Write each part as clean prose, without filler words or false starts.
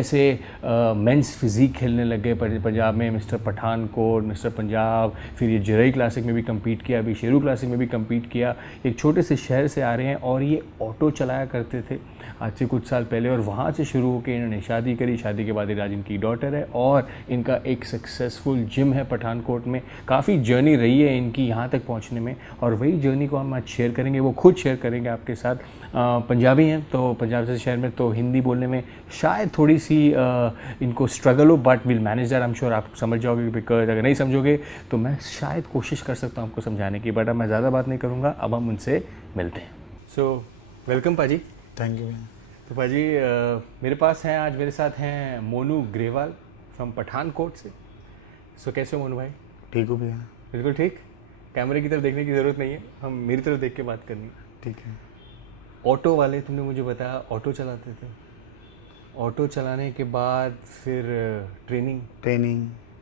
ऐसे mains physique खेलने लग गए पंजाब में, मिस्टर पठानकोट, मिस्टर पंजाब, फिर ये जिरई क्लासिक में भी कम्पीट किया, अभी शेरू क्लासिक में भी कम्पीट किया। एक छोटे से शहर से आ रहे हैं और ये ऑटो चलाया करते थे आज से कुछ साल पहले, और वहाँ से शुरू होकर इन्होंने शादी करी। शादी के बाद आज इनकी डॉटर है और इनका एक सक्सेसफुल जिम है पठानकोट में। काफ़ी जर्नी रही है इनकी यहाँ तक पहुँचने में, और वही जर्नी को हम आज शेयर करेंगे, वो खुद शेयर करेंगे आपके साथ। पंजाबी हैं तो पंजाब से शहर में, तो हिंदी बोलने में शायद थोड़ी सी इनको स्ट्रगल हो, but will manage that. I am sure आप समझ जाओगे, बिकॉज अगर नहीं समझोगे तो मैं शायद कोशिश कर सकता हूँ आपको समझाने की, बट अब मैं ज़्यादा बात नहीं करूँगा, अब हम उनसे मिलते हैं। सो वेलकम पाजी। Thank you. तो पाजी मेरे पास हैं, आज मेरे साथ हैं मोनू ग्रेवाल फ्रॉम पठानकोट से। सो कैसे हो मोनू भाई? ठीक हो भैया? बिल्कुल ठीक। कैमरे की तरफ देखने की ज़रूरत नहीं है, हम मेरी तरफ देख के बात करनी है। ठीक है। ऑटो वाले तुमने मुझे बताया ऑटो चलाते थे, ऑटो चलाने के बाद फिर ट्रेनिंग,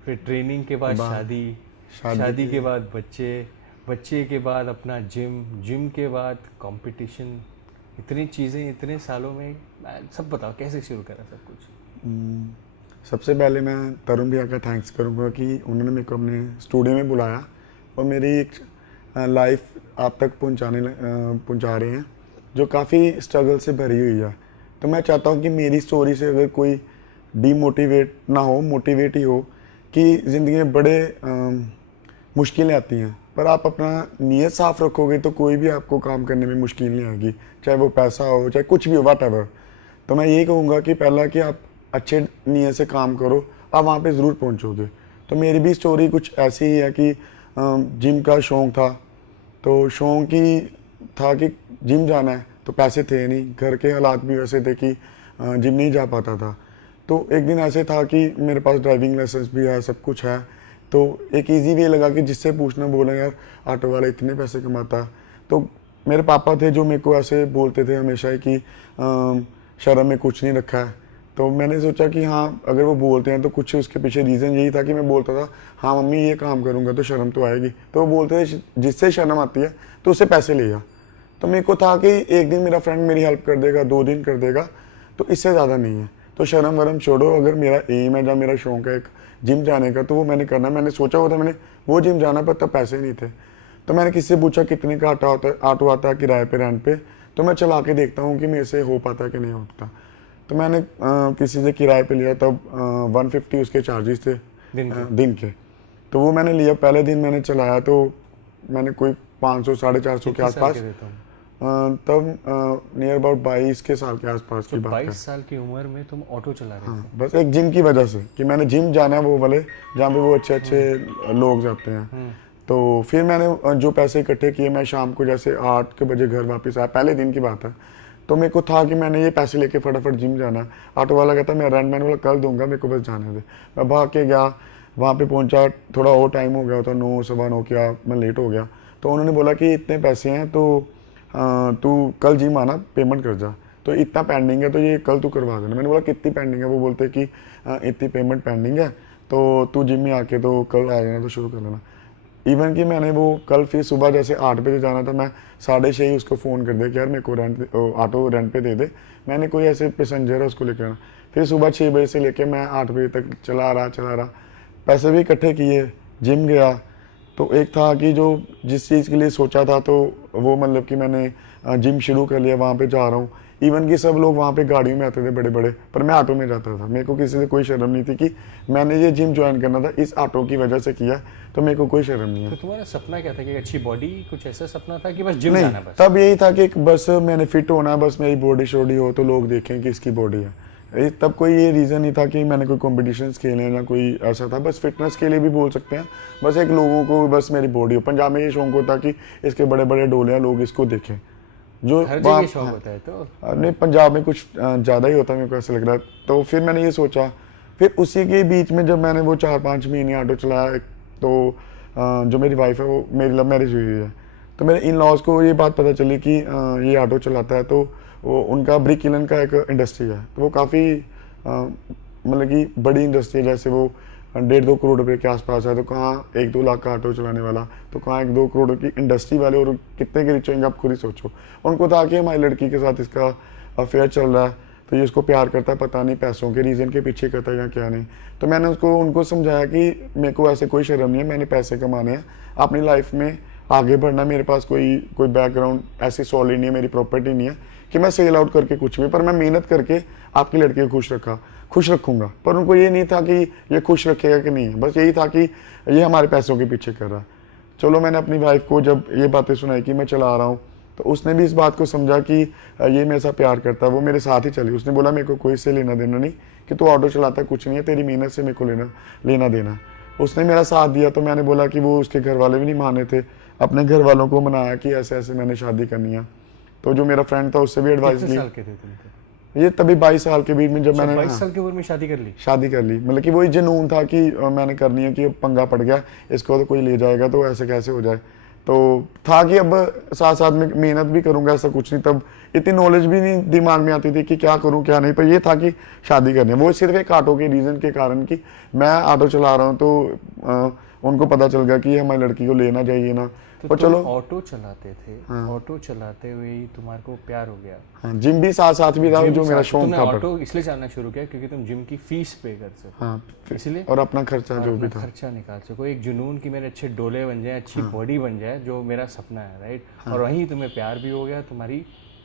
फिर ट्रेनिंग के बाद शादी के बाद बच्चे के बाद अपना जिम के बाद कंपटीशन, इतनी चीज़ें इतने सालों में। सब बताओ कैसे शुरू करा सब कुछ? सबसे पहले मैं तरुण भैया का थैंक्स करूँगा कि उन्होंने मेरे को अपने स्टूडियो में बुलाया और मेरी एक लाइफ आप तक पहुँचा रहे हैं जो काफ़ी स्ट्रगल से भरी हुई है। तो मैं चाहता हूँ कि मेरी स्टोरी से अगर कोई डीमोटिवेट ना हो, मोटिवेट ही हो कि ज़िंदगी में बड़े मुश्किलें आती हैं, पर आप अपना नीयत साफ़ रखोगे तो कोई भी आपको काम करने में मुश्किल नहीं आएगी, चाहे वो पैसा हो, चाहे कुछ भी हो, व्हाटएवर। तो मैं यही कहूँगा कि पहला कि आप अच्छे नीयत से काम करो, आप वहाँ पे ज़रूर पहुँचोगे। तो मेरी भी स्टोरी कुछ ऐसी ही है कि जिम का शौक़ था, तो शौक़ ही था कि जिम जाना है, तो पैसे थे नहीं, घर के हालात भी वैसे थे कि जिम नहीं जा पाता था। तो एक दिन ऐसे था कि मेरे पास ड्राइविंग लाइसेंस भी है, सब कुछ है, तो एक इजी वे लगा कि जिससे पूछना, बोले यार ऑटो वाला इतने पैसे कमाता। तो मेरे पापा थे जो मेरे को ऐसे बोलते थे हमेशा ही कि शर्म में कुछ नहीं रखा है। तो मैंने सोचा कि हाँ, अगर वो बोलते हैं तो कुछ उसके पीछे रीज़न यही था कि मैं बोलता था हाँ मम्मी ये काम करूँगा तो शर्म तो आएगी। तो वो बोलते थे जिससे शर्म आती है तो उससे पैसे ले जा। तो मेरे को था कि एक दिन मेरा फ्रेंड मेरी हेल्प कर देगा, 2 दिन कर देगा, तो इससे ज़्यादा नहीं है। तो शर्म वरम छोड़ो, अगर मेरा एम है, जब मेरा शौक़ है एक जिम जाने का, तो वो मैंने करना। मैंने सोचा हुआ था, मैंने वो जिम जाना, पर तब पैसे नहीं थे। तो मैंने किसी से पूछा कितने का ऑटो आता है किराए पे, रेंट पे, तो मैं चला के देखता हूँ कि मेरे से हो पाता है कि नहीं होता। तो मैंने किसी से किराए पे लिया, तब 150 उसके चार्जेस थे दिन के। तो वो मैंने लिया, पहले दिन मैंने चलाया तो मैंने कोई 500 450 के आसपास, तब नियर अबाउट 22 के साल के आसपास की बात है। 22 साल की उम्र में तुम ऑटो चला रहे थे? हाँ, बस एक जिम की वजह से कि मैंने जिम जाना है वो वाले जहाँ पे वो अच्छे लोग जाते हैं। तो फिर मैंने जो पैसे इकट्ठे किए, मैं शाम को जैसे 8 के बजे घर वापस आया, पहले दिन की बात है। तो मेरे को था कि मैंने ये पैसे लेके फटाफट जिम जाना है। ऑटो वाला कहता मैं रेंट, मैंने बोला कल दूंगा, मेरे को बस जाने दे। मैं भाग के गया, वहाँ पे पहुँचा, थोड़ा और टाइम हो गया था, 9 सवा 9 क्या, मैं लेट हो गया। तो उन्होंने बोला कि इतने पैसे हैं तो तू कल जिम आना, पेमेंट कर जा, तो इतना पेंडिंग है तो ये कल तू करवा देना। मैंने बोला कितनी पेंडिंग है? वो बोलते कि इतनी पेमेंट पेंडिंग है, तो तू जिम में आके तो कल आ जाना, तो शुरू कर लेना। इवन कि मैंने वो कल फिर सुबह जैसे 8 बजे जाना था, मैं 6:30 ही उसको फ़ोन कर दिया कि यार मेरे को ऑटो रेंट पे दे दे, मैंने कोई ऐसे पैसेंजर है उसको लेकर आना। फिर सुबह 6 बजे से लेकर मैं 8 बजे तक चला रहा, पैसे भी इकट्ठे किए, जिम गया। तो एक था कि जो जिस चीज़ के लिए सोचा था तो वो मतलब कि मैंने जिम शुरू कर लिया, वहाँ पे जा रहा हूँ। इवन कि सब लोग वहाँ पे गाड़ियों में आते थे बड़े बड़े, पर मैं ऑटो में जाता था। मेरे को किसी से कोई शर्म नहीं थी कि मैंने ये जिम ज्वाइन करना था, इस ऑटो की वजह से किया, तो मेरे को कोई शर्म नहीं है। तो तुम्हारा सपना क्या था? कि अच्छी बॉडी, कुछ ऐसा सपना था कि बस जिम जाना? बस तब यही था कि बस मैंने फिट होना, बस मेरी बॉडी शॉडी हो तो लोग देखें कि इसकी बॉडी है। तब कोई ये रीज़न नहीं था कि मैंने कोई कॉम्पिटिशन्स खेले ना कोई ऐसा था, बस फिटनेस के लिए भी बोल सकते हैं। बस एक लोगों को बस मेरी बॉडी हो। पंजाब में ये शौक होता कि इसके बड़े बड़े डोले हैं, लोग इसको देखें, जो हर जगह शौक होता है। तो नहीं, पंजाब में कुछ ज़्यादा ही होता है, मेरे को ऐसा लग रहा है। तो फिर मैंने ये सोचा, फिर उसी के बीच में जब मैंने वो 4-5 महीने ऑटो चलाया, तो जो मेरी वाइफ है वो मेरी लव मैरिज हुई है। तो मेरे इन लॉज को ये बात पता चली कि ये ऑटो चलाता है, तो वो उनका ब्रिक किलन का एक इंडस्ट्री है, तो वो काफ़ी मतलब कि बड़ी इंडस्ट्री है। जैसे वो 1.5-2 करोड़ रुपए के आसपास है, तो कहाँ 1-2 लाख का ऑटो चलाने वाला, तो कहाँ 1-2 करोड़ की इंडस्ट्री वाले, और कितने के रिच होंगे आप खुद ही सोचो। उनको था कि हमारी लड़की के साथ इसका अफेयर चल रहा है, तो ये उसको प्यार करता है, पता नहीं पैसों के रीज़न के पीछे करता है या क्या नहीं। तो मैंने उनको समझाया कि मेरे को ऐसे कोई शर्म नहीं है, मैंने पैसे कमाने हैं, अपनी लाइफ में आगे बढ़ना। मेरे पास कोई बैकग्राउंड ऐसी सॉलिड नहीं है, मेरी प्रॉपर्टी नहीं है कि मैं सेल आउट करके कुछ भी, पर मैं मेहनत करके आपकी लड़की को खुश रखूँगा। पर उनको ये नहीं था कि ये खुश रखेगा कि नहीं, बस यही था कि ये हमारे पैसों के पीछे कर रहा है। चलो, मैंने अपनी वाइफ को जब ये बातें सुनाई कि मैं चला रहा हूँ, तो उसने भी इस बात को समझा कि ये मेरे साथ प्यार करता है, वो मेरे साथ ही चली। उसने बोला मेरे को कोई से लेना देना नहीं कि तू ऑटो चलाता कुछ नहीं है, तेरी मेहनत से मेरे को लेना देना। उसने मेरा साथ दिया। तो मैंने बोला कि वो उसके घर वाले भी नहीं माने थे, अपने घर वालों को मनाया कि ऐसे ऐसे मैंने शादी करनी है। तो जो मेरा फ्रेंड था उससे भी एडवाइस ली। साल के थे तुम? ये तभी 22 साल के बीच में जब मैंने 22 साल की उम्र में शादी कर ली? शादी कर ली, मतलब कि वही जुनून था कि मैंने करनी है, कि अब पंगा पड़ गया, इसको तो कोई ले जाएगा, तो ऐसे कैसे हो जाए। तो था कि अब साथ साथ में मेहनत भी करूंगा, ऐसा कुछ नहीं। तब इतनी नॉलेज भी नहीं दिमाग में आती थी कि क्या करूं क्या नहीं, पर ये था कि शादी करनी है। वो सिर्फ एक ऑटो के रीज़न के कारण कि मैं ऑटो चला रहा हूँ, तो उनको पता चल गया कि हमारी लड़की को लेना चाहिए ना। तो पर चलो, ऑटो चलाते थे, ऑटो चलाते हुए ही तुम्हारे को प्यार हो गया? हाँ, जिम भी साथ साथ भी था, जो मेरा शौक था। ऑटो इसलिए चलाना शुरू किया क्योंकि तुम जिम की फीस पे कर सको? हाँ, इसलिए, और अपना खर्चा जो भी था, खर्चा निकाल सको। एक जुनून की मेरे अच्छे डोले बन जाए, अच्छी बॉडी बन जाए, जो मेरा सपना है, राइट? और वहीं तुम्हें प्यार भी हो गया, तुम्हारी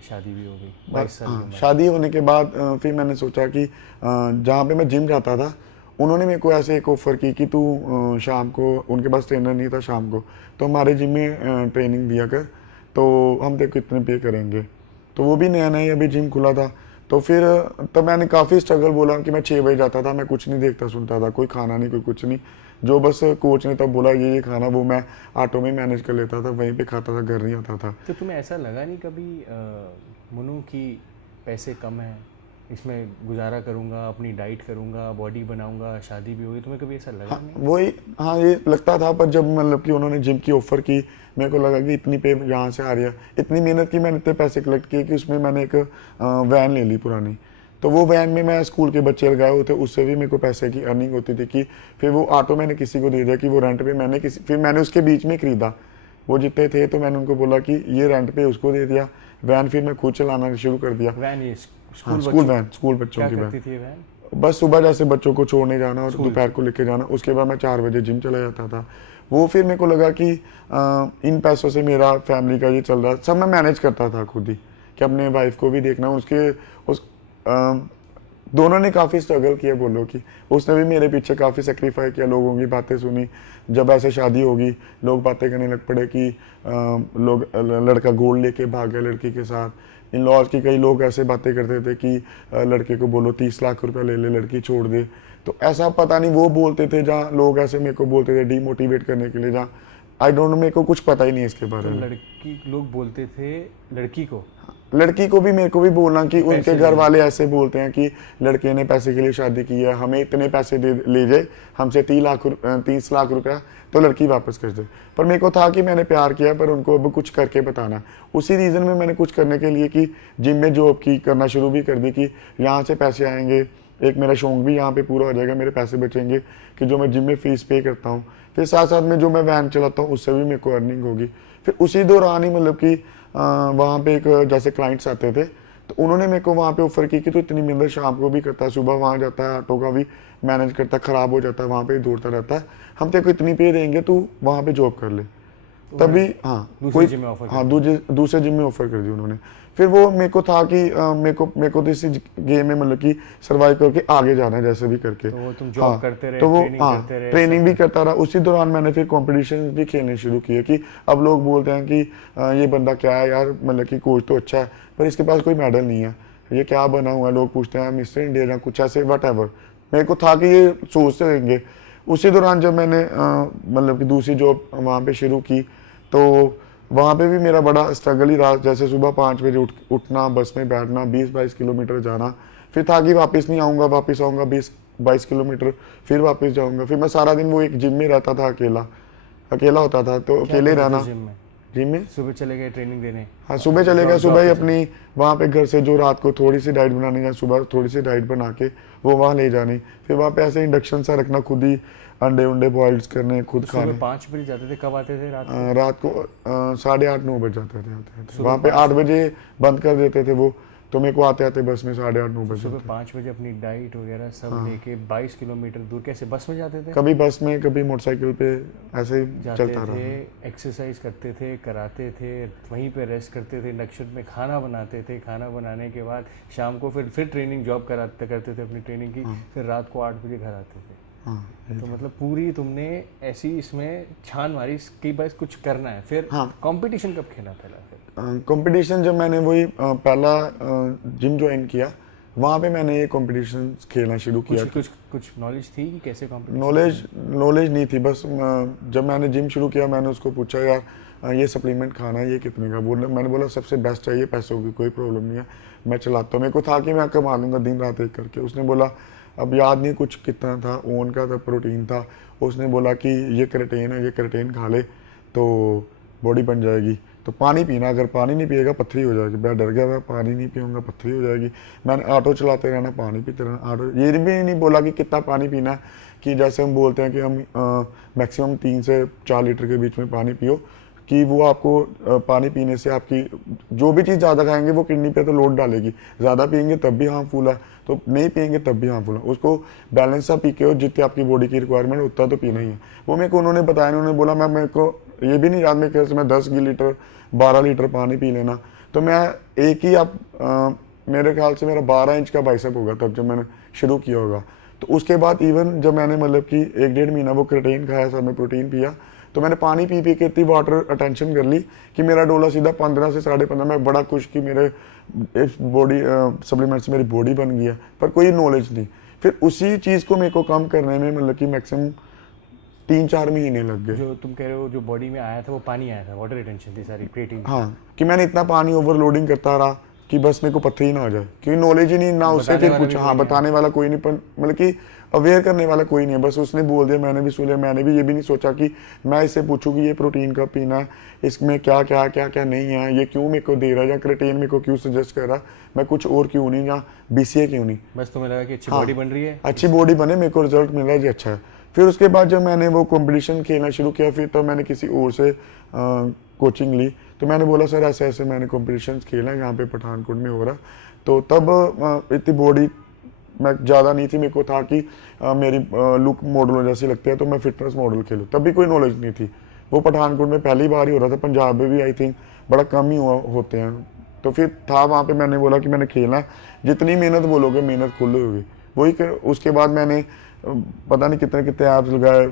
शादी भी हो गई 22 साल की उम्र। शादी होने के बाद फिर मैंने सोचा कि जहाँ पे मैं जिम जाता था, उन्होंने मेरे को ऐसे एक ऑफ़र की कि तू शाम को, उनके पास ट्रेनर नहीं था शाम को, तो हमारे जिम में ट्रेनिंग दिया कर, तो हम तेरे को इतने पे करेंगे। तो वो भी नया नया अभी जिम खुला था। तो फिर तब मैंने काफ़ी स्ट्रगल बोला कि मैं 6 बजे जाता था, मैं कुछ नहीं देखता सुनता था, कोई खाना नहीं, कोई कुछ नहीं। जो बस कोच ने तब बोला ये खाना, वो मैं ऑटो में मैनेज कर लेता था, वहीं पे खाता था, घर नहीं आता था। तो तुम्हें ऐसा लगा नहीं कभी मुनू की पैसे कम है, इसमें गुजारा करूंगा, अपनी डाइट करूंगा, बॉडी बनाऊंगा, शादी भी होगी? तुम्हें कभी ऐसा लगा नहीं? वही, हाँ, ये लगता था। पर जब मतलब कि उन्होंने जिम की ऑफ़र की, मेरे को लगा कि इतनी पे यहाँ से आ रही है, इतनी मेहनत की, मैंने इतने पैसे कलेक्ट किए कि उसमें मैंने एक वैन ले ली पुरानी। तो वो वैन में मैं स्कूल के बच्चे लगाए हुए थे, उससे भी मेरे को पैसे की अर्निंग होती थी। कि फिर वो ऑटो मैंने किसी को दे दिया कि वो रेंट पे, फिर मैंने उसके बीच में खरीदा, वो जितने थे, तो मैंने उनको बोला कि ये रेंट पे उसको दे दिया। वैन फिर मैं खुद चलाना शुरू कर दिया। वैन? ये स्कूल बच्चों की वैन। बस सुबह जैसे बच्चों को छोड़ने जाना और दोपहर को लेके जाना, उसके बाद मैं 4 बजे जिम चला जाता था। वो फिर मेरे को लगा कि इन पैसों से मेरा फैमिली का ये चल रहा, सब मैं मैनेज करता था खुद ही, कि अपने वाइफ को भी देखना। दोनों ने काफ़ी स्ट्रगल किया, बोलो कि उसने भी मेरे पीछे काफ़ी सेक्रीफाई किया, लोगों की बातें सुनी। जब ऐसे शादी होगी, लोग बातें करने लग पड़े कि लोग, लड़का गोल्ड लेके भाग गया लड़की के साथ। इन लॉज की कई लोग ऐसे बातें करते थे कि लड़के को बोलो 30 लाख रुपया ले ले, लड़की छोड़ दे। तो ऐसा पता नहीं वो बोलते थे, जहाँ लोग ऐसे मेरे को बोलते थे डीमोटिवेट करने के लिए, जहाँ आई डोंट नो, मेरे को कुछ पता ही नहीं इसके बारे में। लड़की लोग बोलते थे लड़की को भी मेरे को भी बोलना कि उनके घर वाले ऐसे बोलते हैं कि लड़के ने पैसे के लिए शादी की है, हमें इतने पैसे दे ले जाए, हमसे 30 लाख रुपया, तो लड़की वापस कर दे। पर मेरे को था कि मैंने प्यार किया, पर उनको अब कुछ करके बताना। उसी रीज़न में मैंने कुछ करने के लिए कि जिम में जॉब की करना शुरू भी कर दी, कि यहाँ से पैसे आएंगे, एक मेरा शौक भी यहाँ पे पूरा हो जाएगा, मेरे पैसे बचेंगे कि जो मैं जिम में फीस पे करता हूँ, फिर साथ साथ में जो मैं वैन चलाता हूँ उससे भी मेरे को अर्निंग होगी। फिर उसी दौरान ही मतलब कि वहाँ पे एक जैसे क्लाइंट्स आते थे, तो उन्होंने मेरे को वहाँ पे ऑफर की कि तो इतनी मेहनत शाम को भी करता है, सुबह वहाँ जाता है, ऑटो का भी मैनेज करता है, ख़राब हो जाता है, वहाँ पे दौड़ता रहता है, हम तेरे को इतनी पे देंगे, तू वहाँ पे जॉब कर ले। तभी दूसरे जिम में ऑफर कर दी उन्होंने। फिर वो मेरे को था कि मेरे को तो इसी गेम में मतलब कि सर्वाइव करके आगे जाना है जैसे भी करके। तो वो तुम जॉब करते रहे, तो वो ट्रेनिंग भी करता रहा। उसी दौरान मैंने फिर कॉम्पिटिशन भी खेलने शुरू किए, कि अब लोग बोलते हैं कि ये बंदा क्या है यार, मतलब कि कोच तो अच्छा है पर इसके पास कोई मेडल नहीं है, ये क्या बना हुआ है, लोग पूछते हैं मिस्टर इंडिया या कुछ ऐसे वट एवर। मेरे को था कि ये सोचते रहेंगे। उसी दौरान जब मैंने मतलब कि दूसरी जॉब वहाँ पे शुरू की, तो वहाँ पे भी मेरा बड़ा स्ट्रगल ही रहा। जैसे सुबह 5 बजे उठना, बस में बैठना, 20-22 किलोमीटर जाना, फिर था कि वापस नहीं आऊँगा, वापस आऊँगा 20-22 किलोमीटर, फिर वापस जाऊँगा। फिर मैं सारा दिन वो एक जिम में रहता था, अकेला होता था, तो अकेले रहना। जिम में सुबह चले गए ट्रेनिंग देने? हाँ, सुबह चले गए, सुबह ही अपनी वहाँ पे घर से जो रात को थोड़ी सी डाइट बनानी है, सुबह थोड़ी सी डाइट बना के वो वहाँ ले जानी। फिर वहाँ पे ऐसे इंडक्शन सा रखना, खुद ही अंडे बॉइल्ड करने, खुद खाने। 5 बजे जाते थे? कब आते थे रात को 8:30-9 बजे जाते थे। वहाँ पे 8 बजे बंद कर देते थे वो, तो मेरे को आते आते बस में 8:30-9 बजे सुबह 5 बजे अपनी डाइट वगैरह सब लेके 22 किलोमीटर दूर कैसे बस में जाते थे? कभी बस में, कभी मोटरसाइकिल पे, ऐसे ही जाते चलता थे, रहा। एक्सरसाइज करते थे, कराते थे, वहीं पे रेस्ट करते थे, नक्शट में खाना बनाते थे, खाना बनाने के बाद शाम को फिर ट्रेनिंग जॉब कराते करते थे अपनी ट्रेनिंग की, फिर रात को 8 बजे घर आते थे। हाँ, तो मतलब पूरी तुमने ऐसी इसमें छान मारी कि बस कुछ करना है। फिर हाँ। कंपटीशन कब खेला पहला? फिर कंपटीशन जब मैंने वही पहला जिम ज्वाइन किया, वहाँ पे मैंने ये कंपटीशन खेलना शुरू किया। कुछ नॉलेज थी कि कैसे कंपटीशन? नॉलेज नहीं थी, बस जब मैंने जिम शुरू किया मैंने उसको पूछा यार ये सप्लीमेंट खाना है, ये कितने का? मैंने बोला सबसे बेस्ट है ये, पैसों की कोई प्रॉब्लम नहीं है, मैं चलाता हूँ, मेरे को था कि मैं कमा लूँगा दिन रात एक करके। उसने बोला, अब याद नहीं कुछ कितना था, ओन का था, प्रोटीन था, उसने बोला कि ये क्रेटेन है, ये क्रेटेन खा ले तो बॉडी बन जाएगी, तो पानी पीना, अगर पानी नहीं पिएगा पथरी हो जाएगी। मैं डर गया, मैं पानी नहीं पीऊँगा पथरी हो जाएगी। मैंने ऑटो चलाते रहना, पानी पीते रहना, ऑटो। ये भी नहीं बोला कि कितना पानी पीना, कि जैसे हम बोलते हैं कि हम मैक्सिमम 3 से 4 लीटर के बीच में पानी पियो, कि वो आपको पानी पीने से आपकी जो भी चीज़ ज़्यादा खाएंगे वो किडनी पे तो लोड डालेगी, ज़्यादा पियेंगे तब भी हार्मफुल है, तो नहीं पियेंगे तब भी हार्मफुल है। उसको बैलेंस सा पी के, और जितनी आपकी बॉडी की रिक्वायरमेंट उतना तो पीना ही है। वो मेरे को उन्होंने बताया, उन्होंने बोला, मेरे को ये भी नहीं याद मेरे ख्याल से मैं 10 लीटर 12 लीटर पानी पी लेना। तो मैं एक ही मेरे ख्याल से मेरा 12 इंच का बाइसेप होगा तब जब मैंने शुरू किया होगा। तो उसके बाद इवन जब मैंने मतलब कि 1-1.5 महीना वो क्रेटेन खाया, सब में प्रोटीन पिया, तो मैंने पानी पी के इतनी वाटर अटेंशन कर ली कि मेरा डोला सीधा 15 से 15.5। मैं बड़ा खुश कि मेरे इस बॉडी सप्लीमेंट से मेरी बॉडी बन गई है, पर कोई नॉलेज नहीं। फिर उसी चीज़ को मेरे को कम करने में मतलब कि मैक्सिमम 3-4 महीने लग गए। जो तुम कह रहे हो जो बॉडी में आया था वो पानी आया था, वाटर रिटेंशन थी सारी, क्रिएटिन। हाँ, कि मैंने इतना पानी ओवरलोडिंग करता रहा कि बस मेरे को पत्थर ही ना आ जाए, क्योंकि नॉलेज ही नहीं ना उससे। फिर कुछ हाँ बताने वाला कोई नहीं, पर मतलब कि अवेयर करने वाला कोई नहीं है। बस उसने बोल दिया, मैंने भी सुन लिया। मैंने भी ये भी नहीं सोचा कि मैं इससे पूछूं कि ये प्रोटीन कब पीना है, इसमें क्या क्या क्या क्या नहीं है, ये क्यों मेरे को दे रहा है, या क्रेटेन मेरे को क्यों सजेस्ट कर रहा है, मैं कुछ और क्यों नहीं, या BCA क्यों नहीं। बस तुम्हें लगा कि अच्छी बॉडी बन रही है, अच्छी बॉडी बने, मेरे को रिजल्ट मिल रहा है जी, अच्छा है। फिर उसके बाद जब मैंने वो कंपटीशन खेलना शुरू किया, फिर तब मैंने किसी और से कोचिंग ली। तो मैंने बोला सर ऐसे ऐसे मैंने कंपटीशन खेला है यहाँ पे पठानकोट में हो रहा। तो तब इतनी बॉडी मैं ज़्यादा नहीं थी, मेरे को था कि मेरी लुक मॉडलों जैसी लगती है तो मैं फिटनेस मॉडल खेलूँ। तब भी कोई नॉलेज नहीं थी। वो पठानकोट में पहली बार ही हो रहा था, पंजाब में भी आई थिंक बड़ा कम ही होते हैं। तो फिर था वहाँ पे, मैंने बोला कि मैंने खेलना है, जितनी मेहनत बोलोगे मेहनत खुल होगी वही। उसके बाद मैंने पता नहीं कितने कितने ऐप्स लगाए,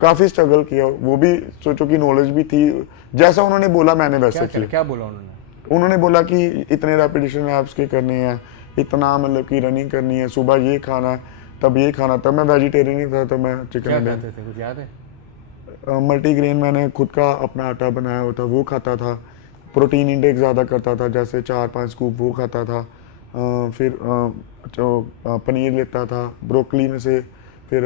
काफ़ी स्ट्रगल किया। वो भी सोचो कि नॉलेज भी थी, जैसा उन्होंने बोला मैंने वैसे किया। क्या बोला उन्होंने बोला कि इतने रेपिटेशन ऐप्स के करने हैं, इतना मतलब कि रनिंग करनी है, सुबह ये खाना है, तब ये खाना। तब मैं वेजिटेरियन ही था, तब मैं चिकन खाते थे, कुछ याद है? मल्टीग्रेन मैंने खुद का अपना आटा बनाया होता वो खाता था। प्रोटीन इंटेक ज़्यादा करता था, जैसे 4-5 स्कूप वो खाता था। फिर जो पनीर लेता था ब्रोकली में से, फिर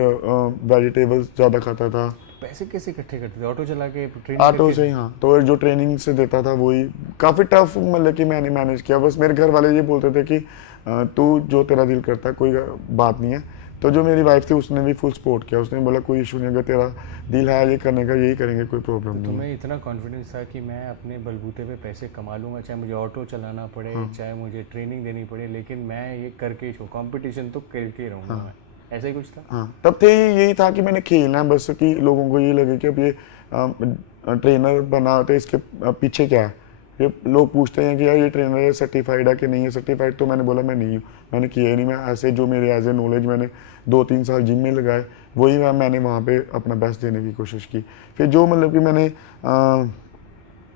वेजिटेबल्स ज़्यादा खाता था। पैसे कैसे इकट्ठे करते थे? ऑटो चला के, ऑटो से ही। हाँ, तो जो ट्रेनिंग से देता था वही। काफ़ी टफ मतलब कि मैंने मैनेज किया। बस मेरे घर वाले ये बोलते थे कि तू जो तेरा दिल करता है, कोई बात नहीं है। तो जो मेरी वाइफ थी उसने भी फुल सपोर्ट किया। उसने बोला कोई इशू नहीं, अगर तेरा दिल है ये करने का यही करेंगे, कोई प्रॉब्लम नहीं। तुम्हें इतना कॉन्फिडेंस था कि मैं अपने बलबूते पे पैसे कमा लूँगा, चाहे मुझे ऑटो चलाना पड़े, चाहे मुझे ट्रेनिंग देनी पड़े, लेकिन मैं ये करके शो कंपटीशन तो करके ही रहूँगा मैं, ऐसा ही कुछ था? हाँ, तब थे यही था कि मैंने खेलना है, बस कि लोगों को ये लगे कि अब ये ट्रेनर बना तो इसके पीछे क्या है। ये लोग पूछते हैं कि यार ये ट्रेनर है, सर्टिफाइड है कि नहीं है सर्टिफाइड। तो मैंने बोला मैं नहीं हूँ, मैंने किया ही नहीं। मैं ऐसे जो मेरे एज ए नॉलेज मैंने 2-3 साल जिम में लगाए, वही मैंने वहाँ पे अपना बेस्ट देने की कोशिश की। फिर जो मतलब कि मैंने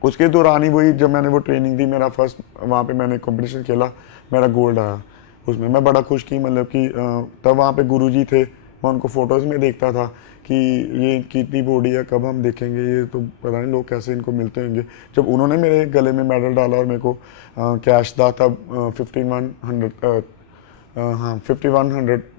उसके दौरान ही वही, जब मैंने वो ट्रेनिंग दी, मेरा फर्स्ट वहाँ पे मैंने कंपटीशन खेला, मेरा गोल्ड आया उसमें। मैं बड़ा खुश की, मतलब कि तब वहाँ पे गुरुजी थे, मैं उनको फ़ोटोज़ में देखता था कि ये कितनी बॉडी है, कब हम देखेंगे, ये तो पता नहीं लोग कैसे इनको मिलते होंगे। जब उन्होंने मेरे गले में मेडल डाला और मेरे को कैश था, तब 5100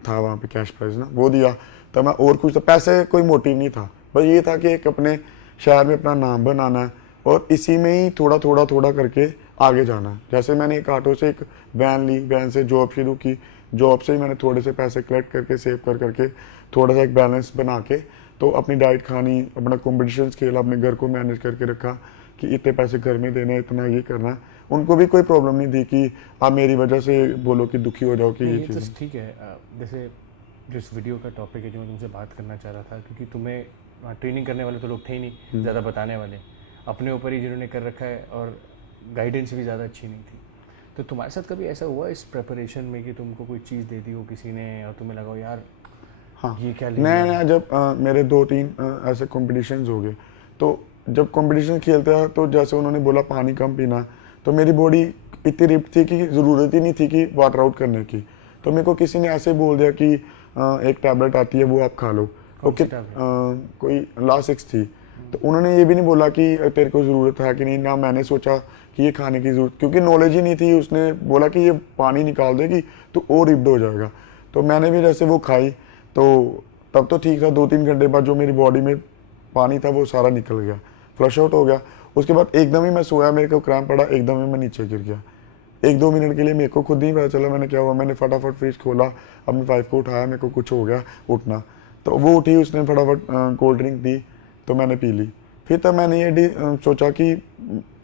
था वहाँ पे कैश प्राइज़ ना, वो दिया। तब मैं और कुछ, तो पैसे कोई मोटिव नहीं था, बस ये था कि एक अपने शहर में अपना नाम बनाना है और इसी में ही थोड़ा थोड़ा करके आगे जाना है। जैसे मैंने एक ऑटो से एक वैन ली, वैन से जॉब शुरू की, जॉब से ही मैंने थोड़े से पैसे कलेक्ट करके सेव करके थोड़ा सा एक बैलेंस बना के, तो अपनी डाइट खानी, अपना कॉम्पिटिशन खेला, अपने घर को मैनेज करके रखा कि इतने पैसे घर में देने, इतना ये करना। उनको भी कोई प्रॉब्लम नहीं थी कि आप मेरी वजह से बोलो कि दुखी हो जाओ कि नहीं, ये ये तो चीज़। ठीक है। जैसे जो इस वीडियो का टॉपिक है जो मैं तुमसे बात करना चाह रहा था, क्योंकि तुम्हें ट्रेनिंग करने वाले तो लोग थे ही नहीं, ज़्यादा बताने वाले अपने ऊपर ही जिन्होंने कर रखा है, और गाइडेंस भी ज़्यादा अच्छी नहीं थी। तो तुम्हारे साथ कभी ऐसा हुआ इस प्रिपरेशन में कि तुमको कोई चीज़ दे दी हो किसी ने और तुम्हें लगा हो यार हाँ, ये क्या ले नया लिया? नया जब मेरे 2-3 ऐसे कॉम्पिटिशन्स हो गए, तो जब कॉम्पिटिशन खेलता है तो जैसे उन्होंने बोला पानी कम पीना, तो मेरी बॉडी इतनी रिप्ड थी कि ज़रूरत ही नहीं थी कि वाटर आउट करने की। तो मेरे को किसी ने ऐसे बोल दिया कि एक टैबलेट आती है वो आप खा लो। कौन सी ओके, tablet? कोई लास्ट 6 थी। तो उन्होंने ये भी नहीं बोला कि तेरे को ज़रूरत है कि नहीं, ना मैंने सोचा कि ये खाने की ज़रूरत, क्योंकि नॉलेज ही नहीं थी। उसने बोला कि ये पानी निकाल देगी तो और रिप्ड हो जाएगा। तो मैंने भी जैसे वो खाई, तो तब तो ठीक था। 2-3 घंटे बाद जो मेरी बॉडी में पानी था वो सारा निकल गया, फ्लश आउट हो गया। उसके बाद एकदम ही मैं सोया, मेरे को क्रैम्प पड़ा, एकदम ही मैं नीचे गिर गया। 1-2 मिनट के लिए मेरे को खुद नहीं पता चला मैंने क्या हुआ। मैंने फटाफट फ्रिज खोला, अपनी वाइफ को उठाया, मेरे को कुछ हो गया उठना। तो वो उठी, उसने फटाफट कोल्ड ड्रिंक दी, तो मैंने पी ली। फिर तब मैंने ये सोचा कि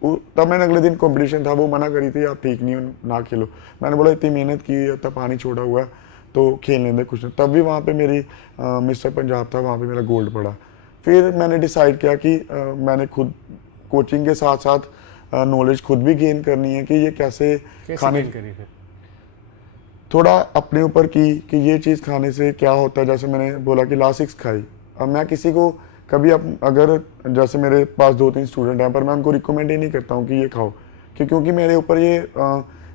तब मैंने अगले दिन कंपटीशन था, वो मना करी थी आप ठीक नहीं हो ना खेलो। मैंने बोला इतनी मेहनत की है, इतना पानी छोड़ा हुआ है, तो खेलने दे कुछ नहीं। तब भी वहाँ पे मेरी मिस्टर पंजाब था, वहाँ पे मेरा गोल्ड पड़ा। फिर मैंने डिसाइड किया कि मैंने खुद कोचिंग के साथ साथ नॉलेज खुद भी गेन करनी है कि ये कैसे खाने, gain करी फिर? थोड़ा अपने ऊपर की कि ये चीज़ खाने से क्या होता है। जैसे मैंने बोला कि लास्ट 6 खाई, अब मैं किसी को कभी अगर जैसे मेरे पास 2-3 स्टूडेंट हैं, पर मैं उनको रिकमेंड ही नहीं करता हूँ कि ये खाओ, क्योंकि मेरे ऊपर ये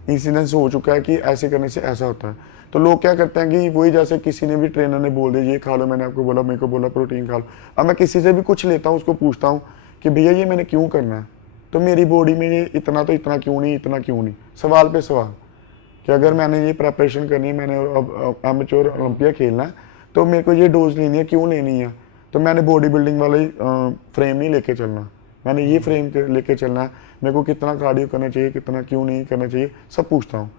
इंसिडेंस हो चुका है कि ऐसे करने से ऐसा होता है। तो लोग क्या करते हैं कि वही जैसे किसी ने भी ट्रेनर ने बोल दिया ये खा लो, मैंने आपको बोला, मेरे को बोला प्रोटीन खा लो। अब मैं किसी से भी कुछ लेता हूँ, उसको पूछता हूँ कि भैया ये मैंने क्यों करना है, तो मेरी बॉडी में ये इतना तो इतना क्यों नहीं, इतना क्यों नहीं, सवाल पे सवाल। कि अगर मैंने ये प्रेपरेशन करनी है, मैंने अब एमेच्योर ओलंपिया खेलना है, तो मेरे को ये डोज लेनी है, क्यों लेनी है। तो मैंने बॉडी बिल्डिंग वाला ही फ्रेम नहीं लेके चलना, मैंने ये फ्रेम लेके चलना है। मेरे को कितना कार्डियो करना चाहिए, कितना क्यों नहीं करना चाहिए, सब पूछता हूँ।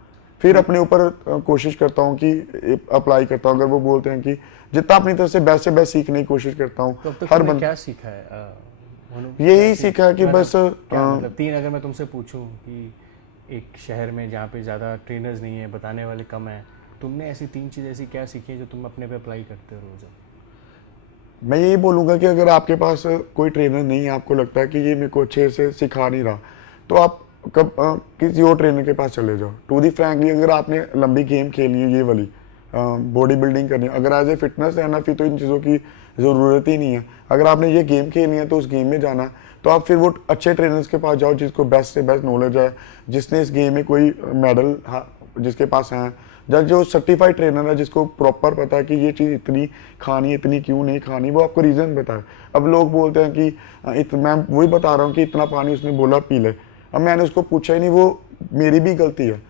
फिर अपने ऊपर कोशिश करता हूँ कि अप्लाई करता हूँ। अगर वो बोलते हैं कि जितना अपनी तरफ से बेस्ट सीखने की कोशिश करता हूँ। तो अब तक हर तुमने बंद क्या सीखा है? यही सीखा है कि मतलब बस क्या मतलब 3 अगर मैं तुमसे पूछूं कि एक शहर में जहाँ पे ज़्यादा ट्रेनर्स नहीं है, बताने वाले कम हैं, तुमने ऐसी 3 चीज़ ऐसी क्या सीखी है जो तुम अपने पे अप्लाई करते हो रोज़? मैं यही बोलूँगा कि अगर आपके पास कोई ट्रेनर नहीं है, आपको लगता है कि ये मेरे को अच्छे से सिखा नहीं रहा, तो आप किसी और ट्रेनर के पास चले जाओ। टू दी फ्रैंकली, अगर आपने लंबी गेम खेलनी है, ये वाली बॉडी बिल्डिंग करनी है, अगर एज ए फिटनेस रहना, फिर तो इन चीज़ों की ज़रूरत ही नहीं है। अगर आपने ये गेम खेलनी है तो उस गेम में जाना, तो आप फिर वो अच्छे ट्रेनर्स के पास जाओ जिसको बेस्ट से बेस्ट नॉलेज है, जिसने इस गेम में कोई मेडल जिसके पास हैं, जब जो सर्टिफाइड ट्रेनर है, जिसको प्रॉपर पता है कि ये चीज़ इतनी खानी है, इतनी क्यों नहीं खानी, वो आपको रीज़न बताए। अब लोग बोलते हैं कि मैं वही बता रहा हूँ कि इतना पानी उसने बोला पी ले, अब मैंने उसको पूछा ही नहीं, वो मेरी भी गलती है।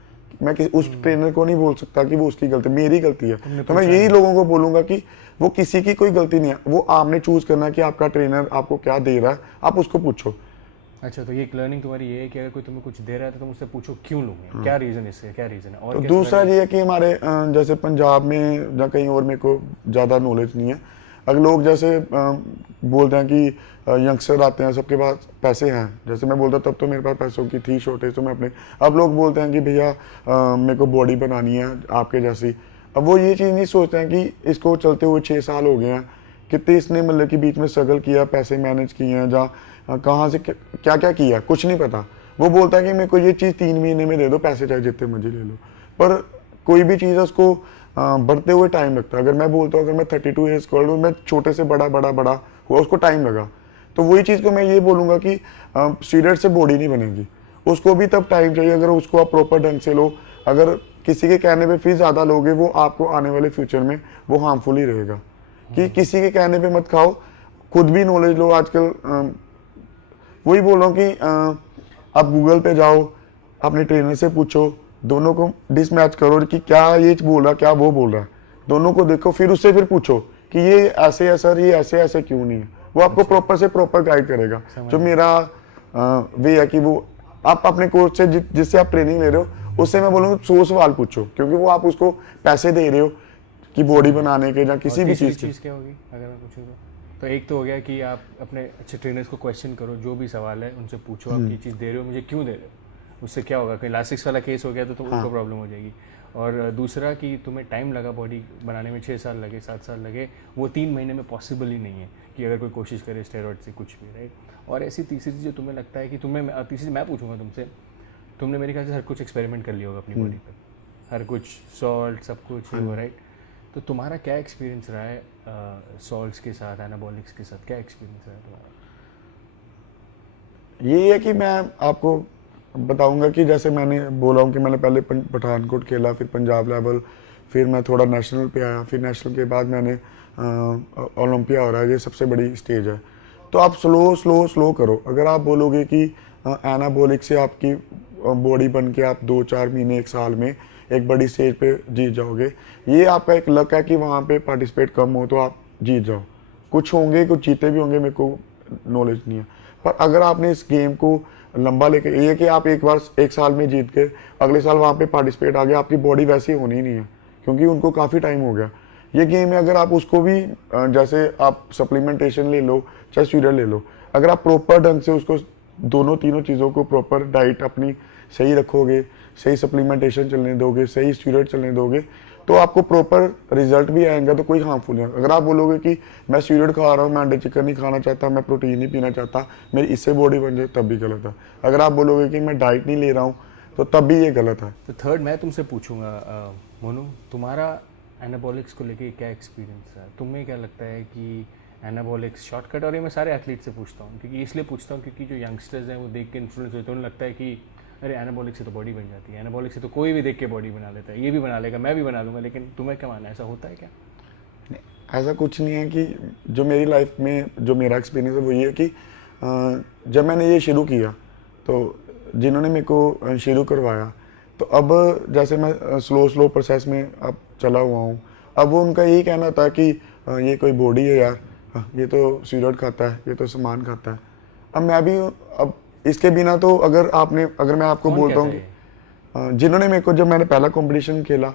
मैं उस ट्रेनर को नहीं बोल सकता कि वो उसकी गलती, मेरी गलती है। तो मैं यही लोगों को बोलूँगा कि वो किसी की कोई गलती नहीं है, वो आपने चूज़ करना है कि आपका ट्रेनर आपको क्या दे रहा है, आप उसको पूछो। अच्छा, तो ये एक लर्निंग तुम्हारी ये है कि अगर कोई तुम्हें कुछ दे रहा है तो तुम उससे पूछो क्यों लूँगी, क्या रीज़न इससे, क्या रीज़न है। और तो क्या दूसरा learning- ये है कि हमारे जैसे पंजाब में या कहीं और मेरे को ज़्यादा नॉलेज नहीं है। अगर लोग जैसे बोलते हैं कि यंगस्टर आते हैं, सबके पास पैसे हैं, जैसे मैं बोलता तब तो मेरे पास पैसों की थी शॉर्टेज, तो मैं अपने, अब लोग बोलते हैं कि भैया मेरे को बॉडी बनानी है आपके जैसी। अब वो ये चीज़ नहीं सोचते हैं कि इसको चलते हुए 6 साल हो गए हैं, कितने इसने मतलब कि बीच में स्ट्रगल किया, पैसे मैनेज किए हैं, जहाँ कहाँ से क्या क्या किया, कुछ नहीं पता। वो बोलता है कि मेरे को ये चीज़ 3 महीने में दे दो, पैसे चाहे जितने मर्जी ले लो, पर कोई भी चीज़ है उसको बढ़ते हुए टाइम लगता है। अगर मैं बोलता हूँ, अगर मैं 32 ईयर्स का हूँ, मैं छोटे से बड़ा बड़ा बड़ा हुआ, उसको टाइम लगा। तो वही चीज़ को मैं ये बोलूँगा कि स्टीरॉयड से बॉडी नहीं बनेगी, उसको भी तब टाइम चाहिए। अगर उसको आप प्रॉपर ढंग से लो, अगर किसी के कहने पे फीस ज़्यादा लोगे, वो आपको आने वाले फ्यूचर में वो हार्मफुल ही रहेगा। कि किसी के कहने पे मत खाओ, खुद भी नॉलेज लो। आजकल वही बोल रहा हूँ कि आप गूगल पे जाओ, अपने ट्रेनर से पूछो, दोनों को डिस मैच करो कि क्या ये बोल रहा, क्या वो बोल रहा है, दोनों को देखो, फिर उससे फिर पूछो कि ये ऐसे है सर, ये ऐसे ऐसे क्यों नहीं है। वो आपको प्रॉपर से प्रॉपर गाइड करेगा। जो मेरा वे है कि वो आप अपने कोच से जिससे आप ट्रेनिंग ले रहे हो, उससे मैं बोलूँगा 100 सवाल पूछो, क्योंकि वो आप उसको पैसे दे रहे हो कि बॉडी बनाने के या किसी भी चीज़ क्या होगी अगर मैं पूछूँ तो एक तो हो गया कि आप अपने अच्छे ट्रेनर्स को क्वेश्चन करो, जो भी सवाल है उनसे पूछो, आप ये चीज़ दे रहे हो मुझे क्यों दे रहे हो। उससे क्या होगा, कोई इलास्टिक्स वाला केस हो गया तो उनको प्रॉब्लम हो जाएगी। और दूसरा कि तुम्हें टाइम लगा बॉडी बनाने में, 6 साल लगे, 7 साल लगे, वो 3 महीने में पॉसिबल ही नहीं है कि अगर कोई कोशिश करे स्टेरॉइड से कुछ भी, राइट। और ऐसी तीसरी चीज़ जो तुम्हें लगता है कि तुम्हें, तीसरी मैं पूछूंगा तुमसे, तुमने मेरे ख्याल से हर कुछ एक्सपेरिमेंट कर लिया होगा अपनी बॉडी पर, हर कुछ, सॉल्ट सब कुछ वो, राइट। तो तुम्हारा क्या एक्सपीरियंस रहा है सॉल्ट्स के साथ, एनाबॉलिक्स के साथ, क्या एक्सपीरियंस रहा है तुम्हारा? ये है कि मैं आपको बताऊंगा कि जैसे मैंने बोला हूँ कि मैंने पहले पठानकोट खेला, फिर पंजाब लेवल, फिर मैं थोड़ा नेशनल पे आया, फिर नेशनल के बाद मैंने ओलंपिया हो रहा है, ये सबसे बड़ी स्टेज है। तो आप स्लो स्लो स्लो करो। अगर आप बोलोगे कि एनाबॉलिक से आपकी बॉडी बन के आप 2-4 महीने 1 साल में एक बड़ी स्टेज पे जीत जाओगे, ये आपका एक लक है कि वहाँ पे पार्टिसिपेट कम हो तो आप जीत जाओ। कुछ होंगे, कुछ जीते भी होंगे, मेरे को नॉलेज नहीं है, पर अगर आपने इस गेम को लंबा लेके, ये कि आप एक बार 1 साल में जीत के अगले साल वहाँ पे पार्टिसिपेट आ गया, आपकी बॉडी वैसी होनी ही नहीं है, क्योंकि उनको काफ़ी टाइम हो गया। ये गेम है, अगर आप उसको भी जैसे आप सप्लीमेंटेशन ले लो चाहे स्टीरॉइड ले लो, अगर आप प्रॉपर ढंग से उसको दोनों तीनों चीज़ों को प्रॉपर डाइट अपनी सही रखोगे, सही सप्लीमेंटेशन चलने दोगे, सही स्टीरॉइड चलने दोगे, तो आपको प्रॉपर रिजल्ट भी आएगा, तो कोई हार्मफुल नहीं। अगर आप बोलोगे कि मैं स्टीरॉइड खा रहा हूँ, मैं अंडे चिकन नहीं खाना चाहता, मैं प्रोटीन नहीं पीना चाहता, मेरी इससे बॉडी बन जाए, तब भी गलत है। अगर आप बोलोगे कि मैं डाइट नहीं ले रहा हूँ, तो तब भी ये गलत है। तो थर्ड मैं तुमसे पूछूंगा, मोनू, तुम्हारा एनाबॉलिक्स को लेके क्या एक्सपीरियंस है? तुम्हें क्या लगता है कि एनाबॉलिक्स शॉर्टकट? और ये मैं सारे एथलीट से पूछता हूँ, क्योंकि इसलिए पूछता हूँ क्योंकि जो यंगस्टर्स हैं वो देख के इन्फ्लुएंस होते हैं, उन्हें लगता है कि अरे एनाबॉलिक से तो बॉडी बन जाती है, एनाबॉलिक से तो कोई भी देख के बॉडी बना लेता है, ये भी बना लेगा, मैं भी बना लूँगा। लेकिन तुम्हें क्या मानना है, ऐसा होता है क्या? ऐसा कुछ नहीं है। कि जो मेरी लाइफ में जो मेरा एक्सपीरियंस है वो ये है कि जब मैंने ये शुरू किया, तो जिन्होंने मेरे को शुरू करवाया, तो अब जैसे मैं स्लो प्रोसेस में अब चला हुआ हूँ, अब वो उनका यही कहना था कि ये कोई बॉडी है यार, ये तो स्टीरॉइड खाता है, ये तो सामान खाता है। अब मैं भी, अब इसके बिना तो अगर मैं आपको बोलता हूँ कि जिन्होंने मेरे को, जब मैंने पहला कंपटीशन खेला,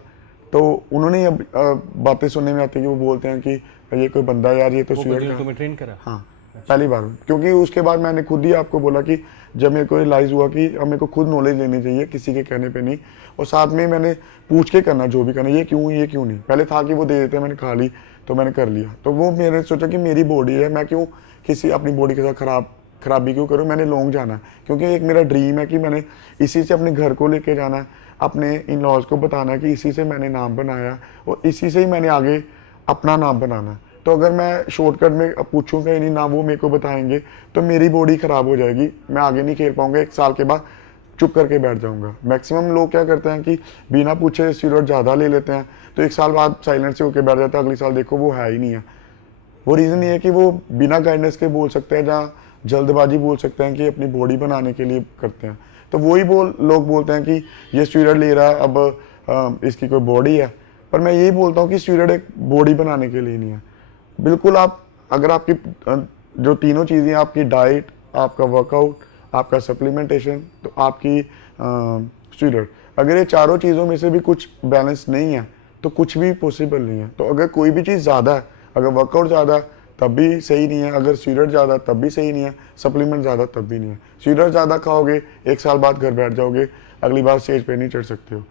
तो उन्होंने अब बातें सुनने में आती है कि वो बोलते हैं कि ये कोई बंदा यार, ये तो स्टीरॉइड तुम्हें ट्रेन करा? हाँ, पहली बार। क्योंकि उसके बाद मैंने खुद ही आपको बोला कि जब मेरे को रियलाइज़ हुआ कि अब मेरे को खुद नॉलेज लेनी चाहिए, किसी के कहने पे नहीं, और साथ में मैंने पूछ के करना जो भी करना, ये क्यों नहीं। पहले था कि वो दे देते, मैंने खा ली तो मैंने कर लिया, तो वो मैंने सोचा कि मेरी बॉडी है, मैं क्यों किसी अपनी बॉडी के साथ खराबी क्यों करूँ, मैंने लॉन्ग जाना है। क्योंकि एक मेरा ड्रीम है कि मैंने इसी से अपने घर को लेके जाना है, अपने इन लॉज को बताना है कि इसी से मैंने नाम बनाया, और इसी से ही मैंने आगे अपना नाम बनाना है। तो अगर मैं शॉर्टकट में पूछूंगा ही नहीं, ना वो मेरे को बताएंगे, तो मेरी बॉडी ख़राब हो जाएगी, मैं आगे नहीं खेल पाऊंगा, 1 साल के बाद चुप करके बैठ जाऊंगा। मैक्सिमम लोग क्या करते हैं कि बिना पूछे स्टीरॉइड ज़्यादा ले लेते हैं, तो 1 साल बाद साइलेंट से होकर बैठ जाता है, अगले साल देखो वो है ही नहीं है। वो रीज़न ये है कि वो बिना गाइडेंस के बोल सकते हैं, जहाँ जल्दबाजी बोल सकते हैं कि अपनी बॉडी बनाने के लिए करते हैं। तो वही लोग बोलते हैं कि ये स्टीरॉइड ले रहा है, अब इसकी कोई बॉडी है। पर मैं यही बोलता हूँ कि स्टीरॉइड एक बॉडी बनाने के लिए नहीं है। बिल्कुल, आप अगर आपकी जो तीनों चीज़ें, आपकी डाइट, आपका वर्कआउट, आपका सप्लीमेंटेशन, तो आपकी स्टीरॉइड, अगर ये चारों चीज़ों में से भी कुछ बैलेंस नहीं है, तो कुछ भी पॉसिबल नहीं है। तो अगर कोई भी चीज़ ज़्यादा है, अगर वर्कआउट ज़्यादा है तब भी सही नहीं है, अगर स्टीरॉइड ज़्यादा तब भी सही नहीं है, सप्लीमेंट ज़्यादा तब भी नहीं है। स्टीरॉइड ज़्यादा खाओगे, 1 साल बाद घर बैठ जाओगे, अगली बार स्टेज पे नहीं चढ़ सकते हो।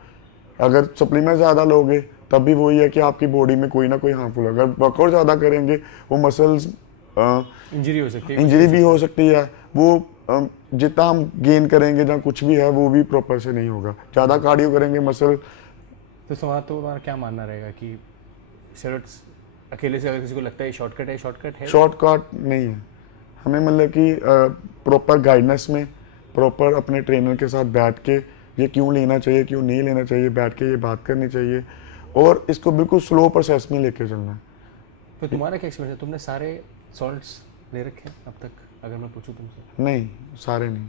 अगर सप्लीमेंट ज़्यादा लोगे तब भी वही है कि आपकी बॉडी में कोई ना कोई हार्मफुल, अगर वर्कआउट ज़्यादा करेंगे वो मसल्स इंजरी हो सकती है, इंजरी भी हो सकती है। वो जितना हम गेन करेंगे जहाँ कुछ भी है वो भी प्रॉपर से नहीं होगा। ज़्यादा कार्डियो करेंगे मसल। तो तुम्हारा क्या मानना रहेगा कि स्टेरॉइड्स अकेले से, अगर किसी को लगता है शॉर्टकट है, शॉर्टकट नहीं है। हमें मतलब कि प्रॉपर गाइडेंस में, प्रॉपर अपने ट्रेनर के साथ बैठ के ये क्यों लेना चाहिए, क्यों नहीं लेना चाहिए, बैठ के ये बात करनी चाहिए, और इसको बिल्कुल स्लो प्रोसेस में लेके चलना है। तो तुम्हारा क्या एक्सपीरियंस है? तुमने सारे सॉल्ट्स ले रखे हैं अब तक, अगर मैं पूछूं तुमसे? नहीं, सारे नहीं,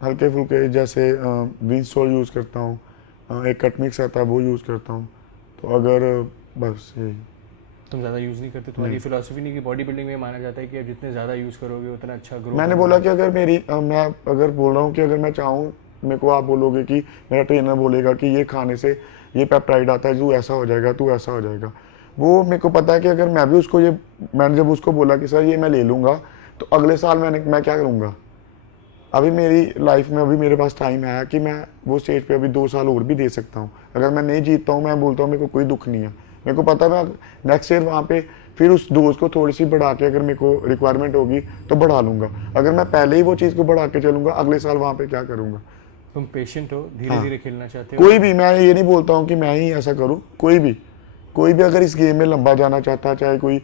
हल्के फुल्के, जैसे विंस सॉल्ट यूज़ करता हूँ, एक कट मिक्स आता है वो यूज़ करता हूँ। तो अगर बस यही। तुम ज़्यादा यूज़ नहीं करते? तुम्हारी फिलॉसफी नहीं कि बॉडी बिल्डिंग में माना जाता है कि आप जितने ज़्यादा यूज़ करोगे उतना अच्छा ग्रो? मैंने बोला कि अगर मैं अगर बोल रहा हूँ कि अगर मैं चाहूँ, मेरे को आप बोलोगे कि मेरा ट्रेनर बोलेगा कि ये खाने से ये पेप्टाइड आता है, तू ऐसा हो जाएगा, तू ऐसा हो जाएगा, वो मेरे को पता है कि अगर मैं भी उसको मैंने जब उसको बोला कि सर ये मैं ले लूँगा, तो अगले साल मैं क्या करूँगा? अभी मेरी लाइफ में अभी मेरे पास टाइम है कि मैं वो स्टेज पे अभी 2 साल और भी दे सकता हूँ। अगर मैं नहीं जीतता हूँ, मैं बोलता हूँ मेरे को कोई दुख नहीं है, मेरे को पता है मैं नेक्स्ट ईयर वहाँ पे फिर उस डोज को थोड़ी सी बढ़ा के अगर मेरे को रिक्वायरमेंट होगी तो बढ़ा लूंगा। अगर मैं पहले ही वो चीज़ को बढ़ा के चलूंगा, अगले साल वहाँ पे क्या करूंगा। तुम पेशेंट हो, धीरे धीरे खेलना चाहते हो। कोई भी, मैं ये नहीं बोलता हूँ कि मैं ही ऐसा करूँ, कोई भी अगर इस गेम में लंबा जाना चाहता है, चाहे कोई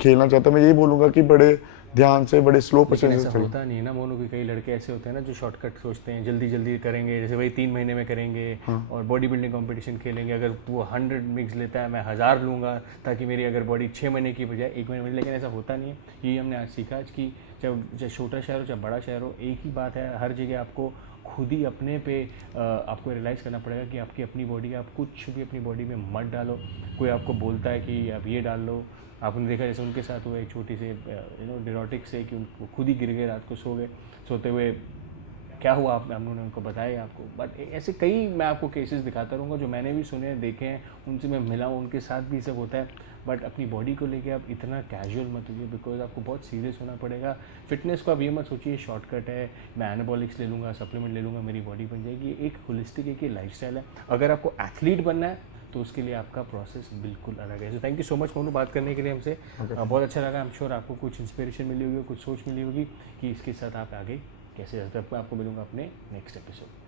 खेलना चाहता है, मैं यही बोलूँगा कि बड़े ध्यान से, बड़े स्लो लेकिन प्रोसेस ऐसा से चलो। होता नहीं है ना मोनू, कि कई लड़के ऐसे होते हैं ना जो शॉर्टकट सोचते हैं, जल्दी जल्दी करेंगे, जैसे वही 3 महीने में करेंगे और बॉडी बिल्डिंग कंपटीशन खेलेंगे। अगर वो 100 मिक्स लेता है, मैं 1000 लूँगा ताकि मेरी अगर बॉडी 6 महीने की बजाय 1 महीने में। लेकिन ऐसा होता नहीं है। यही हमने आज सीखा आज कि चाहे छोटा शहर हो चाहे बड़ा शहर हो, एक ही बात है, हर जगह आपको खुद ही अपने पे आपको रियलाइज़ करना पड़ेगा कि आपकी अपनी बॉडी है। आप कुछ भी अपनी बॉडी में मत डालो। कोई आपको बोलता है कि आप ये डाल लो, आपने देखा जैसे उनके साथ हुआ एक छोटी से डिरोटिक से कि उनको खुद ही गिर गए, रात को सो गए, सोते हुए क्या हुआ आप हम लोगों ने उनको बताया आपको। बट ऐसे कई मैं आपको केसेस दिखाता रहूँगा जो मैंने भी सुने देखे हैं, उनसे मैं मिला हूँ, उनके साथ भी सब होता है। बट अपनी बॉडी को लेके आप इतना कैजुअल मत होइए, बिकॉज आपको बहुत सीरियस होना पड़ेगा। फिटनेस को आप ये मत सोचिए शॉर्टकट है, मैं एनाबॉलिक्स ले लूँगा, सप्लीमेंट ले लूँगा, मेरी बॉडी बन जाएगी। एक होलिस्टिक एक लाइफस्टाइल है। अगर आपको एथलीट बनना है तो उसके लिए आपका प्रोसेस बिल्कुल अलग है। So thank you so much Monu बात करने के लिए हमसे। बहुत अच्छा लगा। आई एम श्योर आपको कुछ इंस्पिरेशन मिली होगी, कुछ सोच मिली होगी कि इसके साथ आप आगे कैसे जाते हैं। आपको मिलूंगा अपने नेक्स्ट एपिसोड।